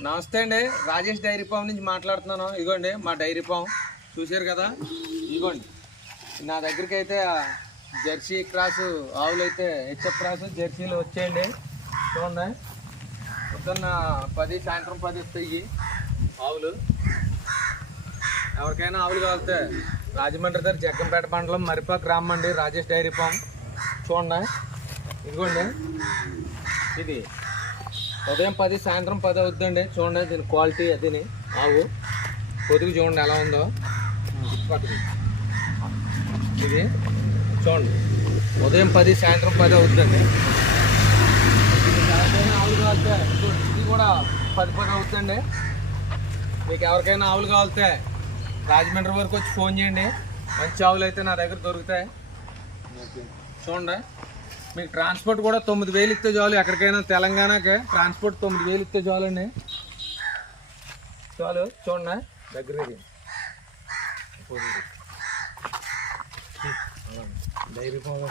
నమస్తే అండి. Rajesh dairy farm నుంచి మాట్లాడుతున్నాను. ఇగోండి మా డైరీ ఫామ్. చూశారు కదా? ఇగోండి. నా దగ్గరికి అయితే జెర్సీ క్రాసు ఆవులు అయితే హెచ్ఎఫ్ క్రాసు జెర్సీలు వచ్చేయండి. చూడండి. పొద్దున్న పది సాయంత్రం పది వస్తాయి ఆవులు. ఎవరికైనా ఆవులు కావాలితే రాజమండ్రి దగ్గర జగ్గంపేట మండలం మరిపా గ్రామం అండి రాజేష్ డైరీ ఫామ్. చూడండి. ఇదిగోండి ఇది ఉదయం పది సాయంత్రం పది అవుతుందండి. చూడండి దీని క్వాలిటీ అదిని. ఆవు పొదుగు చూడండి ఎలా ఉందో. ఇది చూడండి. ఉదయం పది సాయంత్రం పది అవుతుందండి. ఆవులు కావాలితే ఇది కూడా పది పది అవుతుందండి. మీకు ఎవరికైనా ఆవులు కావాలితే రాజమండ్రి వరకు వచ్చి ఫోన్ చేయండి. మంచి ఆవులు అయితే నా దగ్గర దొరుకుతాయి. చూడండి. మీకు ట్రాన్స్పోర్ట్ కూడా తొమ్మిది వేలు ఇస్తే చాలు ఎక్కడికైనా తెలంగాణకి ట్రాన్స్పోర్ట్ తొమ్మిది వేలు ఇస్తే చాలు అండి చాలు చూడండి దగ్గర ఇది. Dairy farm